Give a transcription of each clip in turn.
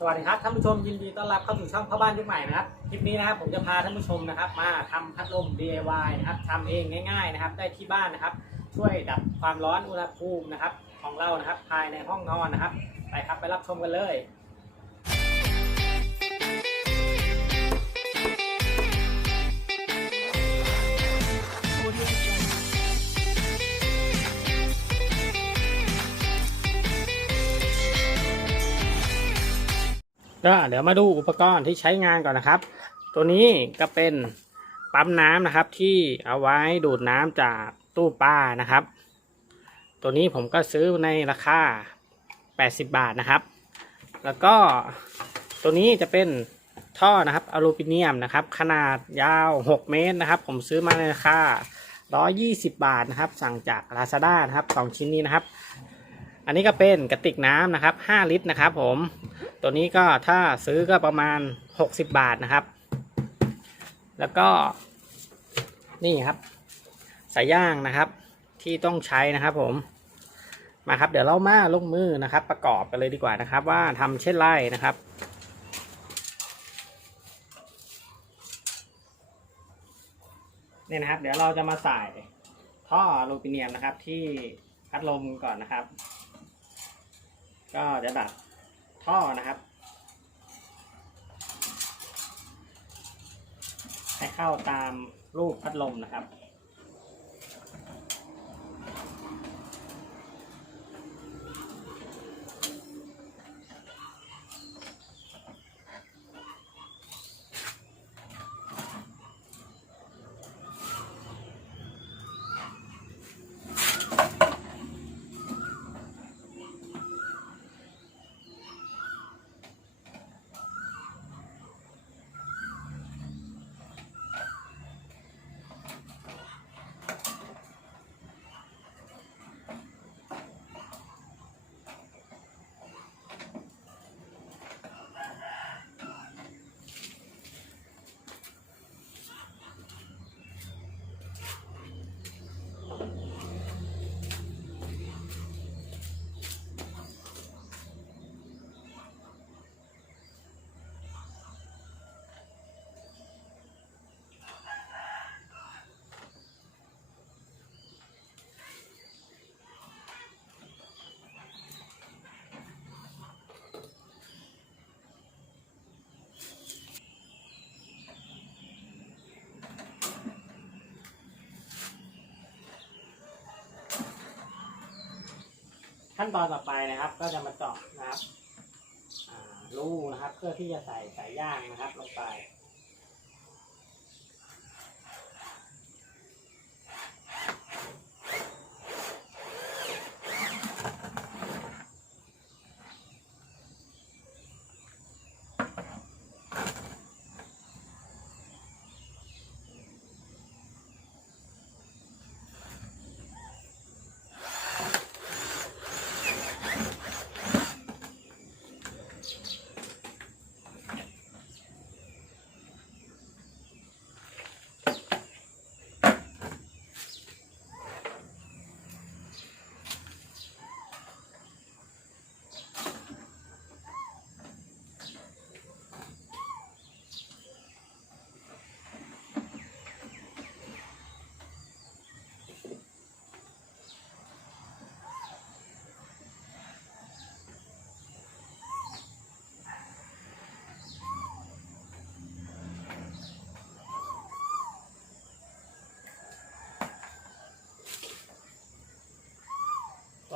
สวัสดีครับท่านผู้ชมยินดีต้อนรับเข้าสู่ช่องพ่อบ้านยุคใหม่นะครับคลิปนี้นะครับผมจะพาท่านผู้ชมนะครับ มาทำพัดลม DIY นะครับทำเองง่ายๆนะครับ ได้ที่บ้านนะครับ ช่วยดับความร้อนอุณหภูมินะครับ ของเรานะครับ ภายในห้องนอนนะครับ ไปครับไปรับชมกันเลย ก็เดี๋ยวมาดูอุปกรณ์ที่ใช้งานก่อนนะครับ ตัวนี้ก็เป็นปั๊มน้ำนะครับ ที่เอาไว้ดูดน้ำจากตู้ปลานะครับ ตัวนี้ผมก็ซื้อในราคา 80 บาทนะครับ แล้วก็ตัวนี้จะเป็นท่อนะครับอลูมิเนียมนะครับ ขนาดยาว 6 เมตรนะครับ ผมซื้อมาในราคา120 บาทนะครับ สั่งจาก Lazada นะครับสองชิ้นนี้นะครับ อันนี้ก็เป็นกระติกน้ำนะครับ 5 ลิตรนะครับผม ตัวนี้ก็ถ้าซื้อก็ประมาณ 60 บาทนะครับ แล้วก็นี่ครับสายย่างนะครับที่ต้องใช้นะครับผมมาครับเดี๋ยวเรามาลงมือนะครับ ประกอบกันเลยดีกว่านะครับ ว่าทำเช่นไรนะครับเนี่ยนะครับ เดี๋ยวเราจะมาใส่ท่ออลูมิเนียมนะครับที่พัดลมก่อนนะครับ ก็จะดัดท่อนะครับ ให้เข้าตามรูปพัดลมนะครับ ขั้นตอนต่อไปนะครับ ก็จะมาเจาะนะครับอ่ารูนะครับ เพื่อที่จะใส่สายย่างนะครับ ลงไป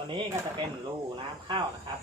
ตัวนี้ก็จะเป็นรูน้ำเข้านะครับ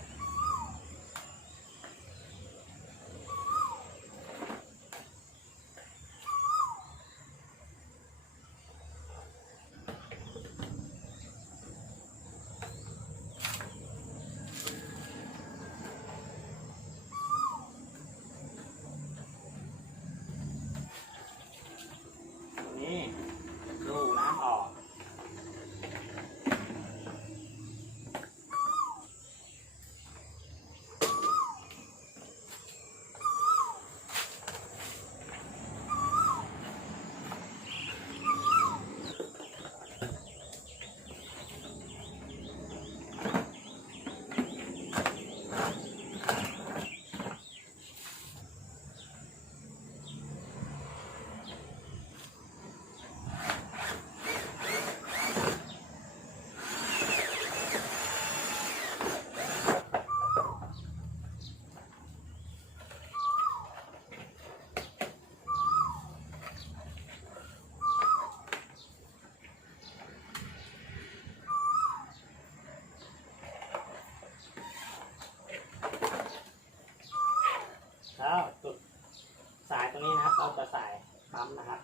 สายตรงนี้นะครับ เราจะสายปั๊มนะครับ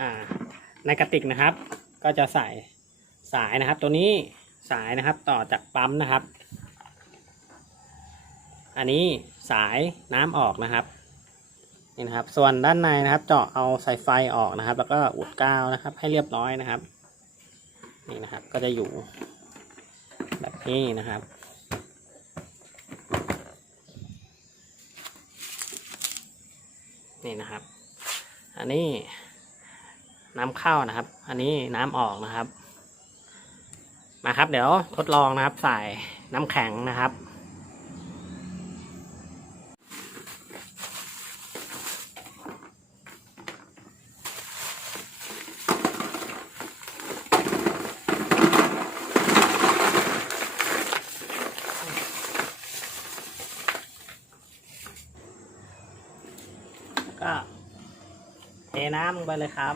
อ่าในกระติกนะครับ ก็จะใส่สายนะครับ ตัวนี้สายนะครับต่อจากปั๊มนะครับ อันนี้สายน้ำออกนะครับนี่นะครับ ส่วนด้านในนะครับ เจาะเอาสายไฟออกนะครับ แล้วก็อุดกาวนะครับ ให้เรียบร้อยนะครับ นี่นะครับก็จะอยู่แบบนี้นะครับนี่นะครับ อันนี้น้ำเข้านะครับ อันนี้น้ำออกนะครับ มาครับ เดี๋ยวทดลองนะครับ ใส่น้ำแข็งนะครับ ก็เท น้ำลงไปเลยครับ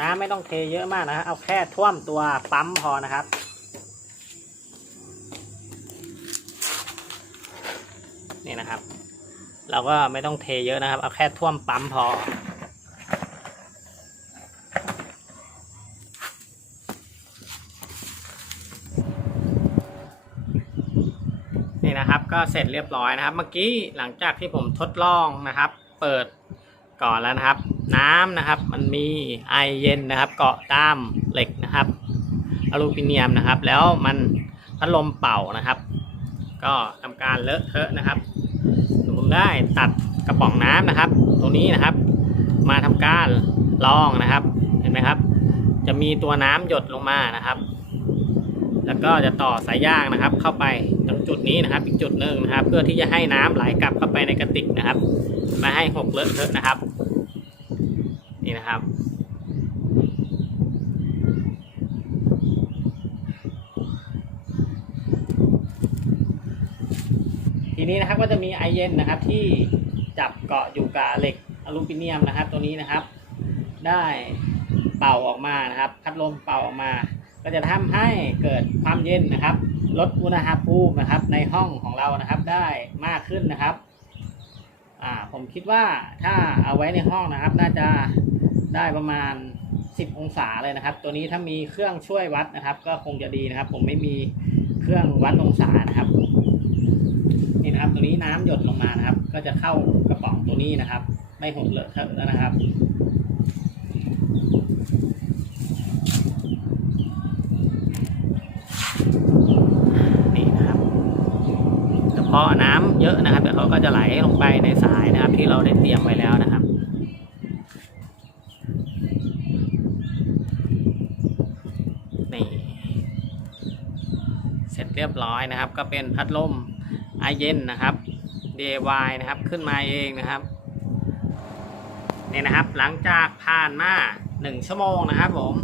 น้ำไม่ต้องเทเยอะมากนะฮะเอาแค่ท่วมตัวปั๊มพอนะครับนี่นะครับ เราก็ไม่ต้องเทเยอะนะครับ เอาแค่ท่วมปั๊มพอ นะครับ ก็เสร็จเรียบร้อยนะครับ เมื่อกี้หลังจากที่ผมทดลองนะครับ เปิดก่อนแล้วนะครับ น้ำนะครับ มันมีไอเย็นนะครับ เกาะตามเหล็กนะครับ อลูมิเนียมนะครับ แล้วมันพัดลมเป่านะครับ ก็ทำการเลอะเทอะนะครับผมได้ตัดกระป๋องน้ำนะครับตรงนี้นะครับ มาทำการลองนะครับ เห็นไหมครับ จะมีตัวน้ำหยดลงมานะครับ แล้วก็จะต่อสายยางนะครับ เข้าไปตรงจุดนี้นะครับ อีกจุดหนึ่งนะครับ เพื่อที่จะให้น้ำไหลกลับเข้าไปในกระติกนะครับไม่ให้หกเลอะเทอะนะครับ นี่นะครับทีนี้นะครับก็จะมีไอเย็นนะครับที่จับเกาะอยู่กับเหล็กอลูมิเนียมนะครับ ตัวนี้นะครับ ได้เป่าออกมานะครับ พัดลมเป่าออกมา ก็จะทำให้เกิดความเย็นนะครับ ลดอุณหภูมินะครับ ในห้องของเรานะครับได้มากขึ้นนะครับอ่าผมคิดว่าถ้าเอาไว้ในห้องนะครับ น่าจะได้ประมาณ 10 องศาเลยนะครับ ตัวนี้ถ้ามีเครื่องช่วยวัดนะครับ ก็คงจะดีนะครับ ผมไม่มีเครื่องวัดองศานะครับนี่นะครับ ตัวนี้น้ำหยดลงมานะครับ ก็จะเข้ากระป๋องตัวนี้นะครับ ไม่หกเลอะเทอะนะครับ นี่นะครับแต่พ อน้ำเยอะนะครับเดี๋ยวเขาก็จะไหลลงไปในสายนะครับ ที่เราได้เตรียมไว้แล้วนะครับนี่เสร็จเรียบร้อยนะครับ ก็เป็นพัดลมไอเย็นนะครับ DIY นะครับขึ้นมาเองนะครับนี่นะครับหลังจากผ่านมาหนึ่งชั่วโมงนะครับผม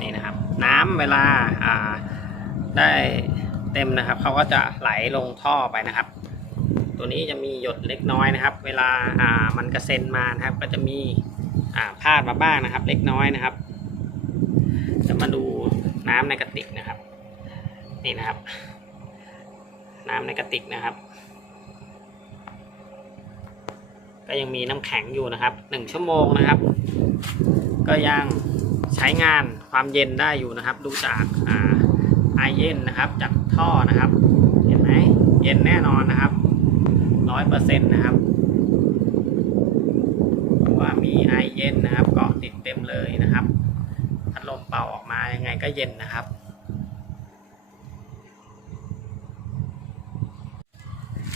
นี่นะครับ น้ำ เวลาอ่าได้เต็มนะครับเขาก็จะไหลลงท่อไปนะครับ ตัวนี้จะมีหยดเล็กน้อยนะครับ เวลาอ่ามันกระเซ็นมานะครับ ก็จะมีอ่าพลาดมาบ้างนะครับ เล็กน้อยนะครับ จะมาดูน้ำในกระติกนะครับ นี่นะครับ น้ำในกระติกนะครับ ก็ยังมีน้ำแข็งอยู่นะครับหนึ่งชั่วโมงนะครับ ก็ยัง ใช้งานความเย็นได้อยู่นะครับ ดูจากไอเย็นนะครับ จากท่อนะครับ เห็นไหมเย็นแน่นอนนะครับร้อยเปอร์เซ็นต์นะครับว่ามีไอเย็นนะครับเกาะติดเต็มเลยนะครับพัดลมเป่าออกมายังไงก็เย็นนะครับ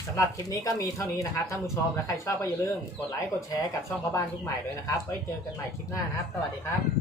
สำหรับคลิปนี้ก็มีเท่านี้นะครับท่านผู้ชมและใครชอบก็อย่าลืมกดไลค์กดแชร์กับช่องพ่อบ้านยุคใหม่ด้วยนะครับไว้เจอกันใหม่คลิปหน้านะครับ สวัสดีครับ